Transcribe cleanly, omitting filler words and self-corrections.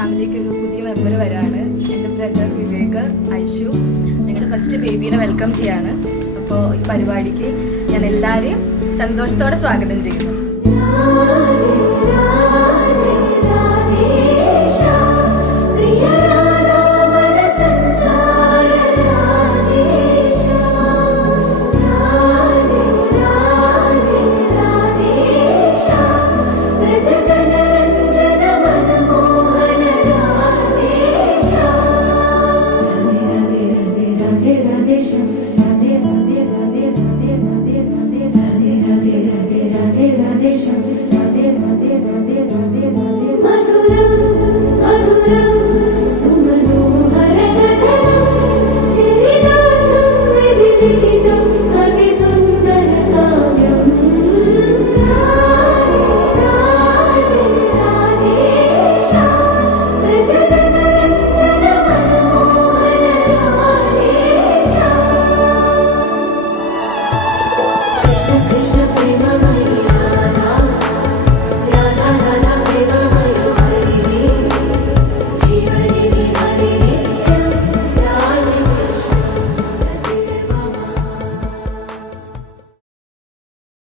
ഫാമിലിക്ക് ഒരു പുതിയ മെമ്പർ വരാണ്. എൻ്റെ ബ്രദർ വിവേക്, ഐഷു. ഞങ്ങളുടെ ഫസ്റ്റ് ബേബീനെ വെൽക്കം ചെയ്യാണ്. അപ്പോൾ ഈ പരിപാടിക്ക് ഞാൻ എല്ലാവരെയും സന്തോഷത്തോടെ സ്വാഗതം ചെയ്യുന്നു. Radhe